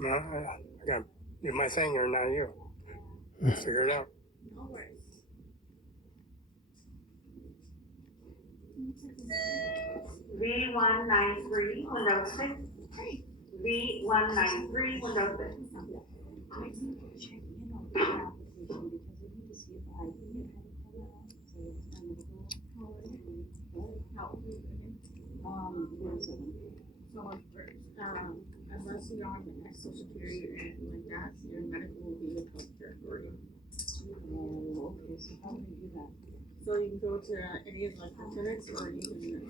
No, I got to do my thing or not you. Figure it out. No worries. V193, Windows 6. V193, Windows 6. Check in on the application because we need to see if I can get so it's kind of cool. Unless you're on the Social Security or anything like that, your medical will be with healthcare authority. Oh, okay, so how do we do that? So you can go to any of the clinics or you can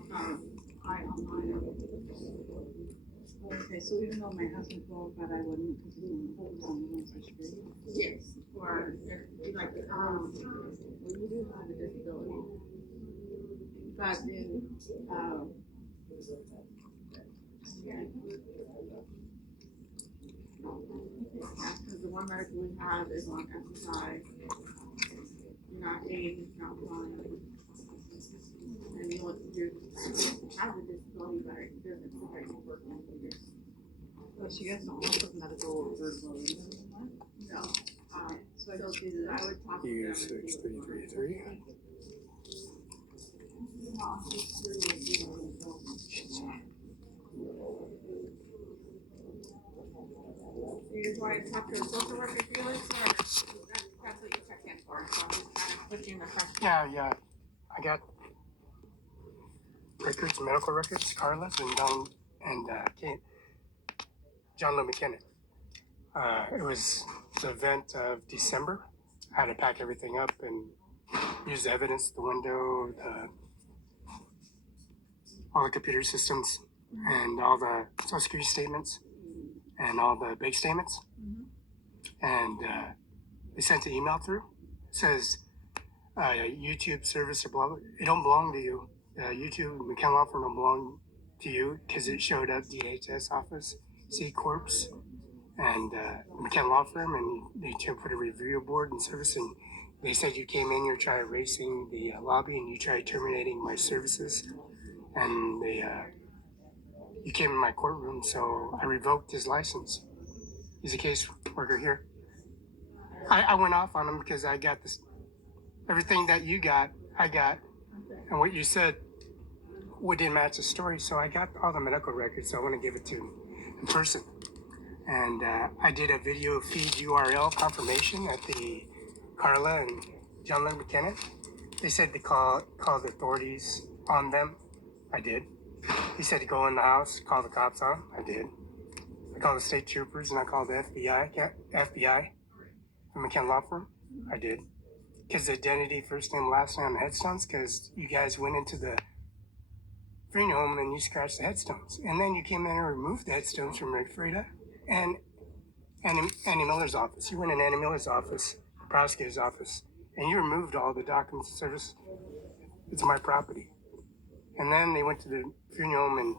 apply online. Okay, so even though my husband qualified, I wouldn't because he didn't on the Social Security. Yes, or if like well, you do have a disability, but then yeah, because the one medical we have is on SSI. You're not paying, you're not applying, and you have a disability, but it doesn't protect you for years. Oh, so you guys don't offer medical or No. So I just do that. I would talk to them. U6333. You just want to talk to a social worker, Felix, or that's what you check in for, so I'm just kind of pushing the question. Yeah. I got records, medical records, Carla's, and John Lou McKinnon. It was the event of December. I had to pack everything up and use the evidence, the window, all the computer systems, and all the Social Security statements, and all the bank statements. And they sent an email through. It says, YouTube service or blah, blah. It don't belong to you. YouTube McKenna Law Firm don't belong to you because it showed up DHS office, C Corps, and McKenna Law Firm, and they put a review board and service, and they said you came in, you tried erasing the lobby, and you tried terminating my services, and you came in my courtroom, so I revoked his license. He's a case worker here. I went off on him because I got this, everything that you got, I got, and what you said didn't match the story, so I got all the medical records, so I want to give it to him in person. And I did a video feed URL confirmation at the Carla and John Lynn McKenna. They said to call the authorities on them. I did. He said to go in the house, call the cops on. I did. I called the state troopers and I called the FBI from McKenna Law Firm. I did. Because the identity, first name, last name on the headstones, because you guys went into the funeral home and you scratched the headstones. And then you came in and removed the headstones from Freda and Annie Miller's office. You went in Annie Miller's office, prosecutor's office, and you removed all the documents of service. It's my property. And then they went to the funeral home and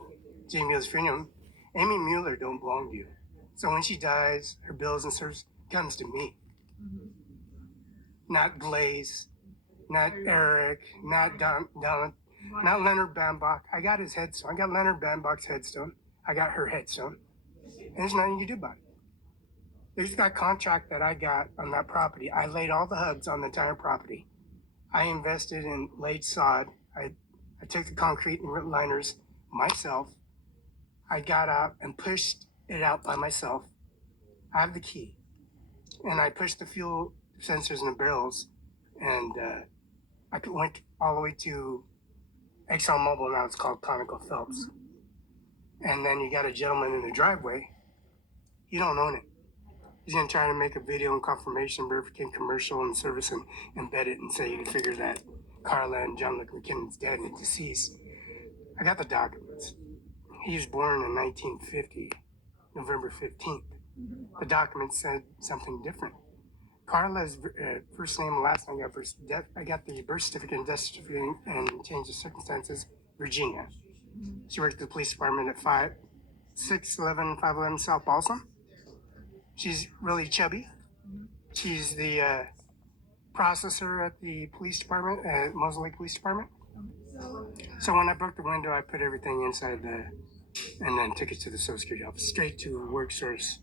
Jamie Miller's funeral home. Amy Mueller don't belong to you. So when she dies, her bills and service comes to me. Not Blaze, not Eric, not Don, not Leonard Bambach. I got his headstone. I got Leonard Bambach's headstone. I got her headstone. And there's nothing you can do about it. There's that contract that I got on that property. I laid all the hubs on the entire property. I invested in laid sod. I took the concrete and liners myself. I got out and pushed it out by myself. I have the key. And I pushed the fuel sensors in the barrels. And I went all the way to ExxonMobil, now it's called ConocoPhillips. And then you got a gentleman in the driveway. You don't own it. He's gonna try to make a video and confirmation, verification, commercial and service and embed it and say you can figure that Carla and John Luke McKinnon's dead and deceased. I got the documents. He was born in 1950, November 15th. The document said something different. Carla's first name and last name, I got the birth certificate and death certificate and change of circumstances, Virginia. She worked at the police department at 511 South Balsam. She's really chubby. She's the processor at the police department, at Mosley Lake Police Department. So when I broke the window, I put everything inside and then took it to the Social Security office, straight to work source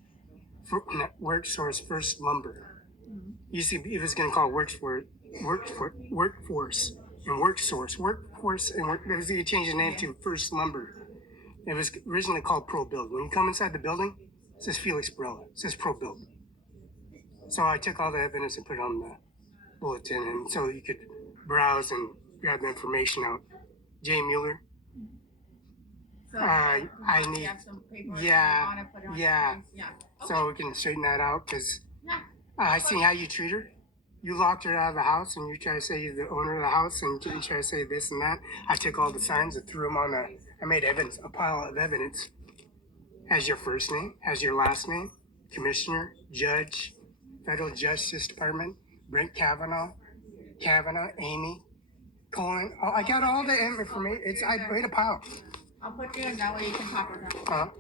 Worksource First Lumber. Used to be, it was going to call workforce and workforce and work. It was going to change the name to First Lumber. It was originally called Pro Build. When you come inside the building, it says Felix Barela. It says Pro Build. So I took all the evidence and put it on the bulletin, and so you could browse and grab the information out. Jay Mueller. So I you need, have some paperwork yeah, you wanna put on yeah. your face? Yeah. Okay. So we can straighten that out because Yeah. I seen how you treat her. You locked her out of the house, and you try to say you're the owner of the house, and you try to say this and that. I took all the signs and threw them on I made evidence, a pile of evidence. Has your first name, has your last name, commissioner, judge, federal justice department, Brent Kavanaugh, Amy, Cohen. Oh, I got all the information. I made a pile. I'll put you in that way you can talk with them.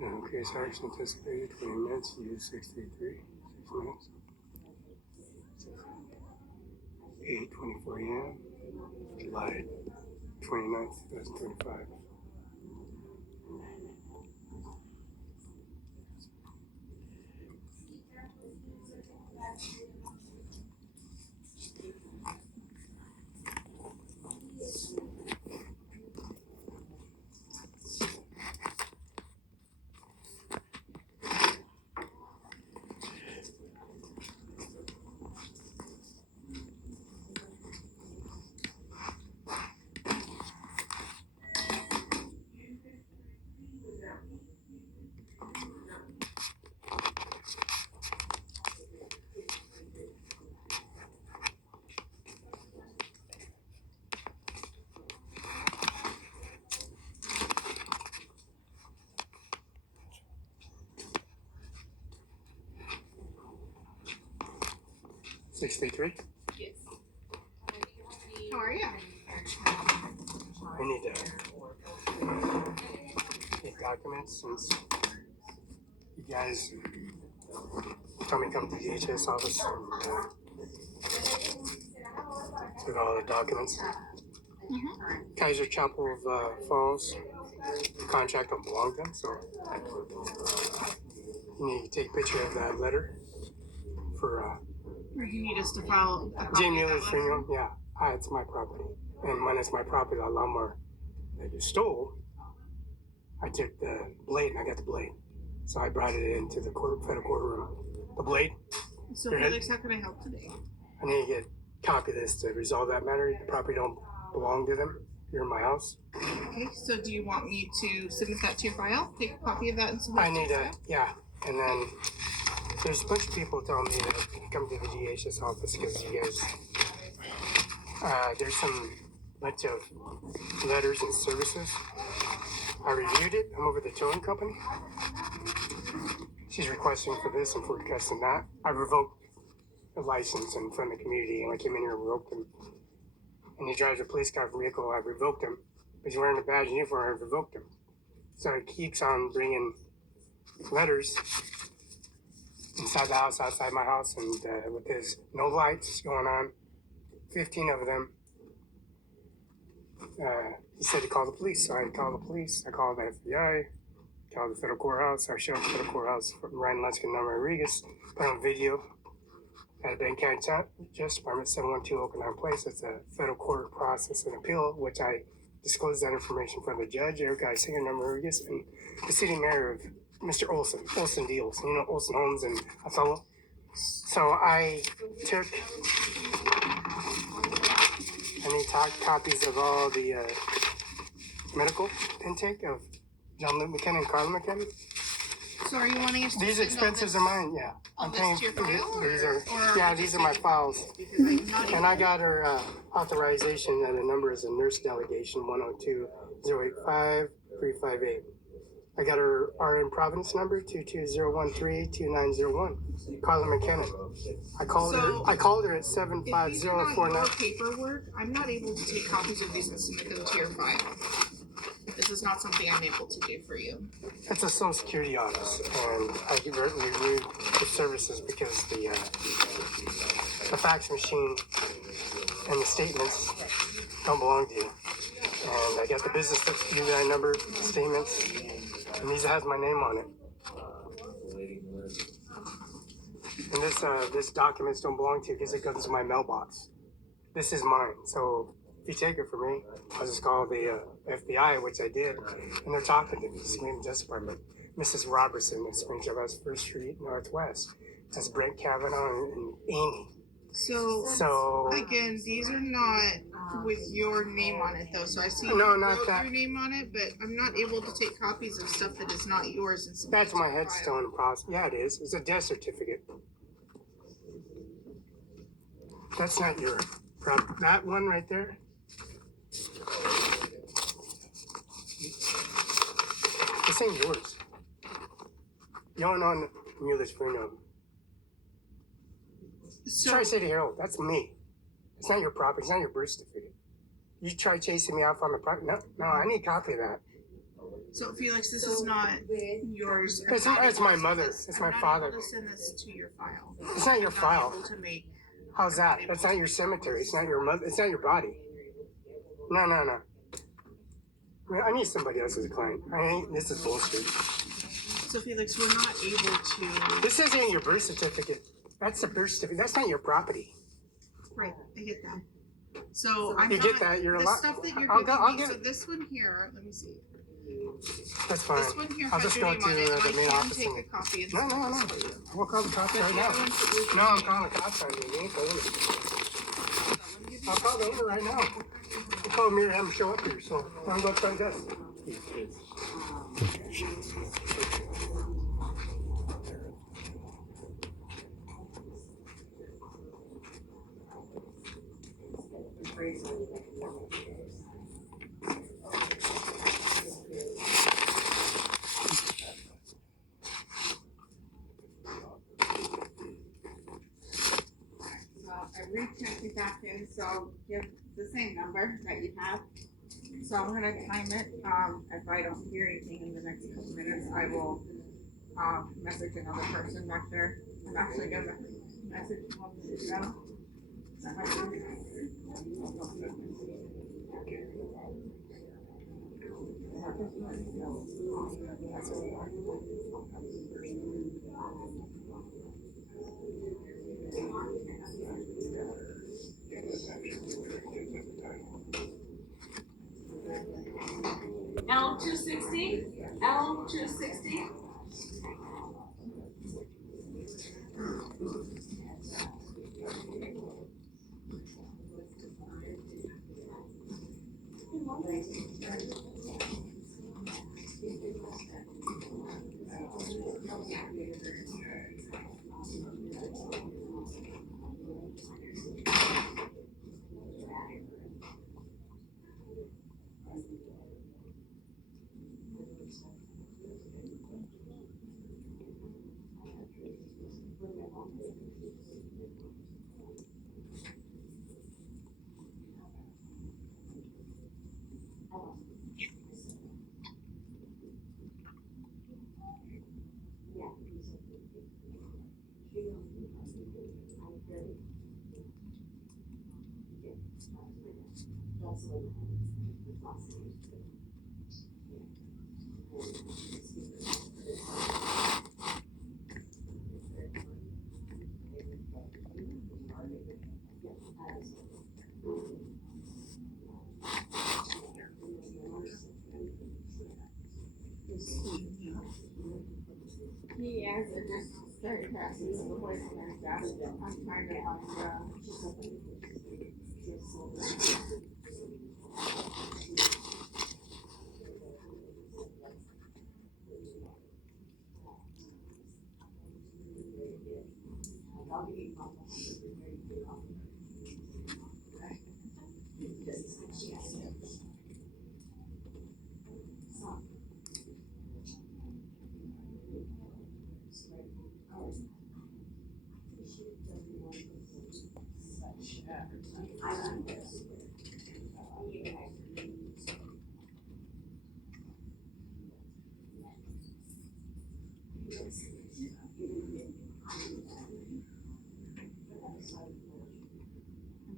Okay, so action anticipated 20 minutes, use 633, 6 minutes. 8:24 a.m. July 29th, 2025. $633. Yes. How are you? I need get documents since you guys told me to come to the DHS office and took all the documents. Kaiser Chapel of Falls, the contract don't belong to them, so you need to take a picture of that letter for Or you need us to file a copy Jamie of that Miller's letter? funeral. Yeah, it's my property. And when it's my property, the lawnmower that you stole, I took the blade and I got the blade. So I brought it into the federal courtroom. The blade. So Felix, how can I help today? I need to get a copy of this to resolve that matter. The property don't belong to them. You're in my house. Okay, so do you want me to submit that to your file? Take a copy of that and submit I it need to your a, file? yeah. And then there's a bunch of people telling me to come to the DHS office because you guys There's some bunch of letters and services. I reviewed it. I'm over the towing company. She's requesting for this and for requesting that. I revoked the license in front of the community, and I came in here and revoked him. And he drives a police car vehicle. I revoked him. He's wearing a badge uniform. I revoked him. So he keeps on bringing letters inside the house, outside my house, and with his no lights going on, 15 of them. He said to call the police, so I called the police. I called the FBI, called the federal courthouse. I showed up at the federal courthouse for Ryan Lunsky and Norma Rodriguez, put on video at Benton County Justice Department, 712 Okanagan Place. It's a federal court process and appeal, which I disclosed that information from the judge, Erica Singh and Norma Rodriguez, and the city mayor of Mr. Olson Deals, you know, Olson Homes and Othello. So I took copies of all the medical intake of John Luke McKenna and Carla McKenna. So are you wanting us to These expenses are mine, yeah. I'm paying for these. These are my files. And I got her authorization that the number is a nurse delegation 102-085-358. I got her RN Providence number 22013-2901. Carla McKenna. I called her at 75049. Paperwork, I'm not able to take copies of these and submit them to your file. This is not something I'm able to do for you. It's a Social Security office, and I reviewed the services because the fax machine and the statements don't belong to you. And I got the business UBI number, statements, and these has my name on it. And this documents don't belong to you because it goes to my mailbox. This is mine, so if you take it from me, I'll just call the FBI, which I did, and they're talking to me, Spring Justice Department. Mrs. Robertson at Springfield West 1st Street Northwest. That's Brent Kavanaugh and Amy. So again, these are not with your name on it though. So I see no, you not wrote that. your name on it, but I'm not able to take copies of stuff that is not yours. And that's my headstone process. Yeah, it is. It's a death certificate. That's not your problem. That one right there. This ain't yours. You're on Mueller's Bruno. So, Tri-City Herald, that's me. It's not your property. It's not your birth certificate. You try chasing me off on the property. No, I need a copy of that. So Felix, this is not yours. It's my mother. It's my father. I'm not able to send this to your file. It's not your file. Able to make. How's that? That's not your cemetery. It's not your mother. It's not your body. No. I need somebody else as a client. This is bullshit. So Felix, we're not able to. This isn't your birth certificate. That's the birth certificate. That's not your property. Right, I get that. So I'm you not, get that? You're the allowed. stuff that you're I'll giving me. get So it. this one here, let me see. That's fine. This one here I'll has just your go name to on it, and the main I can office. take a copy of this. No. We'll call the cops right now. No, I'm calling the cops on you. You ain't the owner. I'll call the owner right now. I'll call him here and have him show up here. So I'm going to try this. I rechecked it back in, so give the same number that you have. So I'm gonna time it. If I don't hear anything in the next couple minutes, I will message another person back there. I'm actually gonna message one of them. L260. He has a just started passing the voice on his desk. I'm trying to find, I'm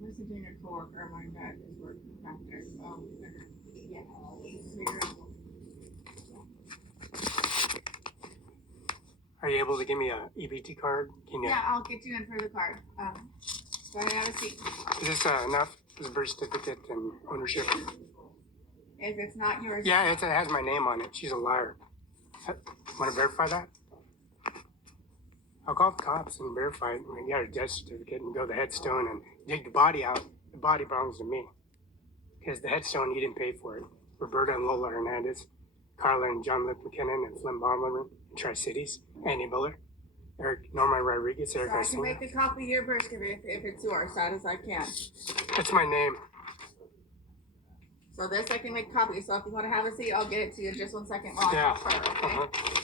listening to a coworker of mine that is working back there, so. Are you able to give me a EBT card? Can you? Yeah, I'll get you in for the card. Go ahead, have a seat. Is this enough? Is birth certificate and ownership? If it's not yours. Yeah, it has my name on it. She's a liar. Want to verify that? I'll call the cops and verify it. We got her death certificate and go to the headstone and dig the body out. The body belongs to me. Because the headstone, he didn't pay for it. Roberta and Lola Hernandez, Carla and John Luke McKinnon and Flynn Bonleman, Tri-Cities, Annie Miller, Eric Norman Rodriguez, Eric So I can Garcia. make a copy of your birth certificate if it's yours, that as I can. That's my name. So this I can make copies. So if you want to have a seat, I'll get it to you in just 1 second while I Yeah. call her, okay?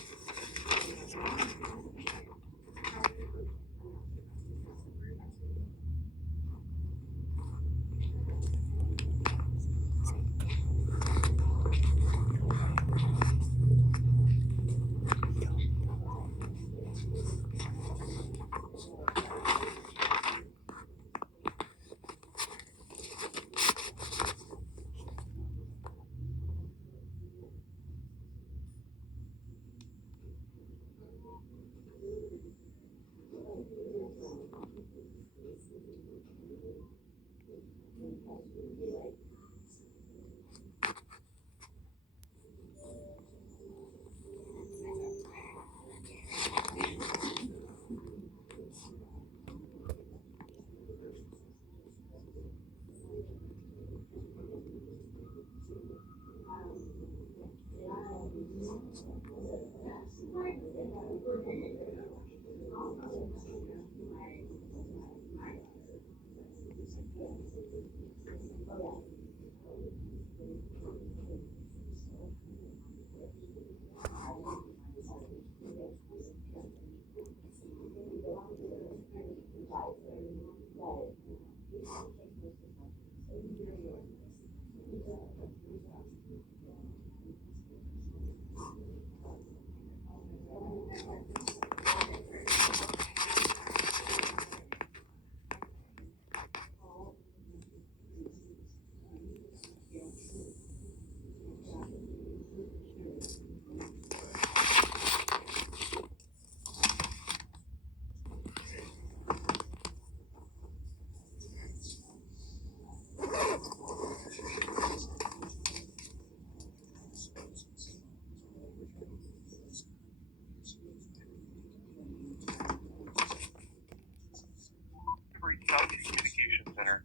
Communication Center.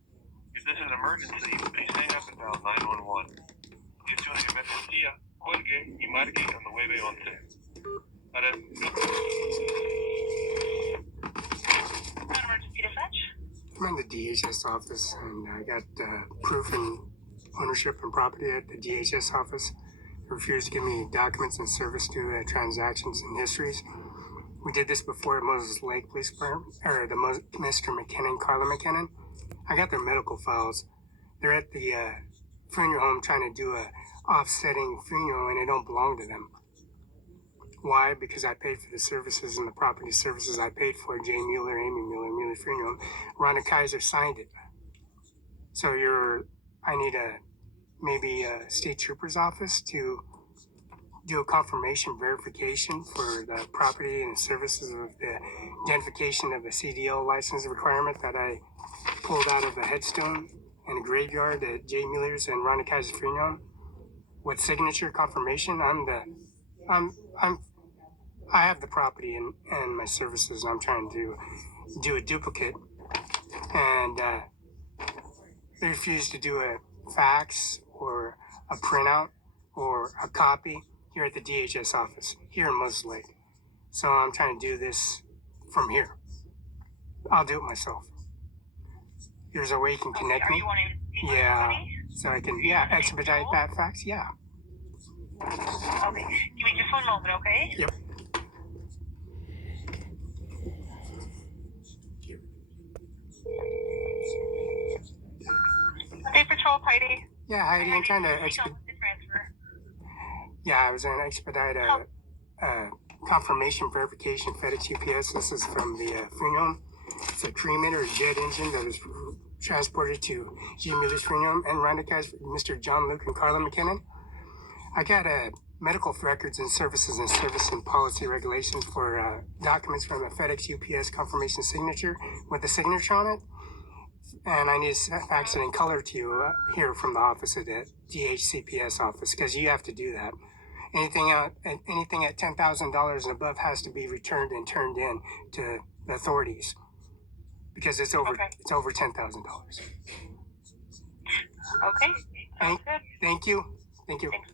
If this is an emergency, please hang up and dial 911. Si es una emergencia, cuelgue y marque on the 911. Emergency dispatch? I'm in the DHS office and I got proof and ownership and property at the DHS office. They refused to give me documents and service to transactions and histories. We did this before Moses Lake Police Department, or the Mr. McKinnon, Carla McKinnon. I got their medical files. They're at the funeral home trying to do a offsetting funeral and it don't belong to them. Why? Because I paid for the services and the property services I paid for. Jay Mueller, Amy Mueller, Mueller Freedom. Rhonda Kaiser signed it. So I need maybe a state trooper's office to do a confirmation verification for the property and services of the identification of the CDL license requirement that I pulled out of a headstone and a graveyard at Jay Mueller's and Rhonda Kaiser Freedom with signature confirmation. I have the property and my services, and I'm trying to do a duplicate, and they refused to do a fax or a printout or a copy here at the DHS office here in Moses Lake. So I'm trying to do this from here. I'll do it myself. There's a way you can connect Are me. you wanting to speak with Yeah, somebody? so I can expedite that fax. Yeah. Okay. Give me just one moment, okay? Yep. State Patrol, Heidi. Yeah, Heidi, I'm trying to expedite the transfer. Yeah, I was going to expedite a confirmation verification FedEx UPS. This is from the Freedom. It's a cremator, a jet engine that was transported to G. Miller's Freedom and Rhonda Kaiser, Mr. John Luke and Carla McKinnon. I got medical records and services and service and policy regulations for documents from a FedEx UPS confirmation signature with a signature on it. And I need to fax it in color to you here from the office at the DHCPS office, because you have to do that. Anything at $10,000 and above has to be returned and turned in to the authorities, because it's over $10,000. Okay. Sounds good. Thank you. Thank you. Thanks.